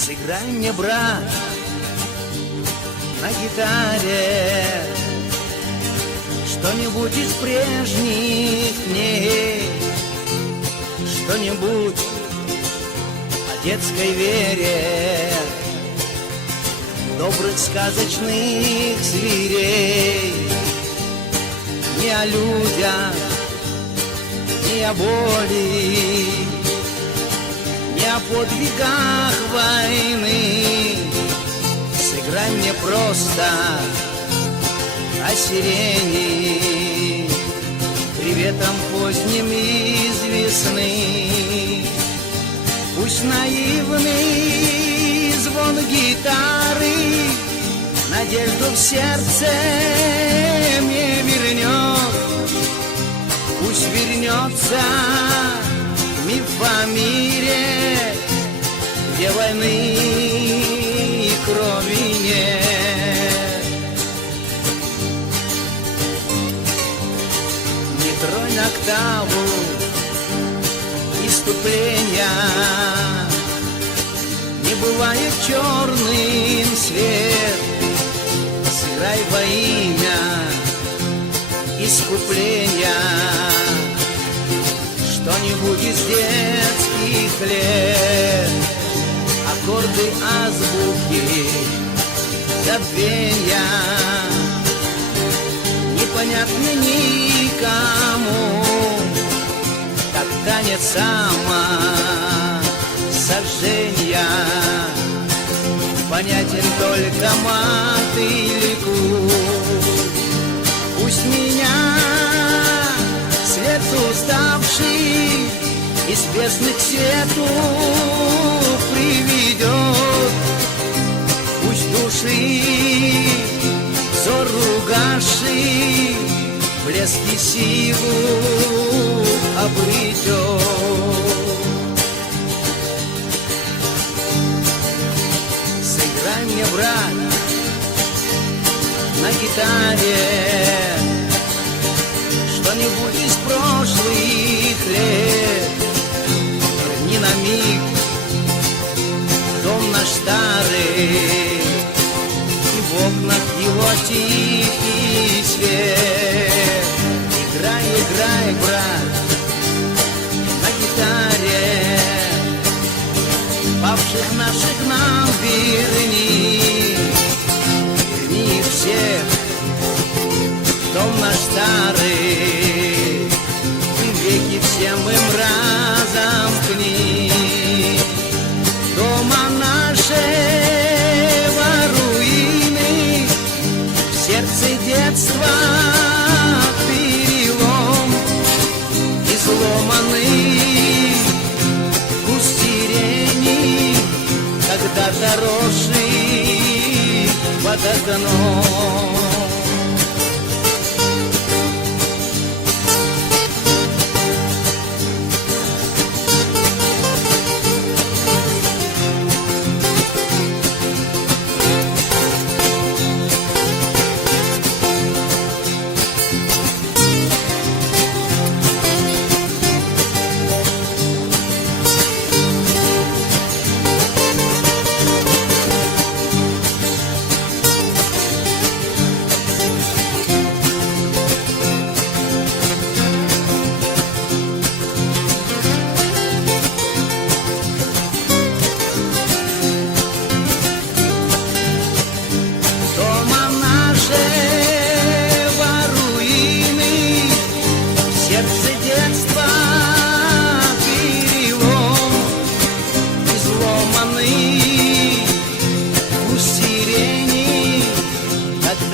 Сыграй мне, брат, на гитаре что-нибудь из прежних дней, что-нибудь о детской вере, добрых сказочных зверей. Не о людях, не о боли, не о подвигах войны. Сыграй мне просто о сирени, приветом поздним из весны. Пусть наивный звон гитары надежду в сердце мне вернет. Пусть вернется миф о мире, где войны и крови нет. Не тронь октаву иступления, не бывает черным свет. Сыграй во имя искупления что-нибудь из детских лет. Аккорды азбуки забвенья непонятны никому, как танец самосожжения понятен только мотыльку. Пусть меня свет уставший из бездны к свету приведет. Пусть души взор угасший блеск и силу обретет. Сыграй мне, брат, на гитаре что-нибудь из прошлых лет. Верни на миг дом наш старый, и в окнах его тихий свет. Играй, играй, брат, на гитаре, павших наших нам верни. Верни их всех в дом наш старый, и веки всем им разомкни. Дома нашего руины, в сердце детства перелом, изломанный куст сирени, когда-то росший под окном.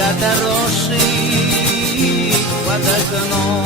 когда-то росший под окном.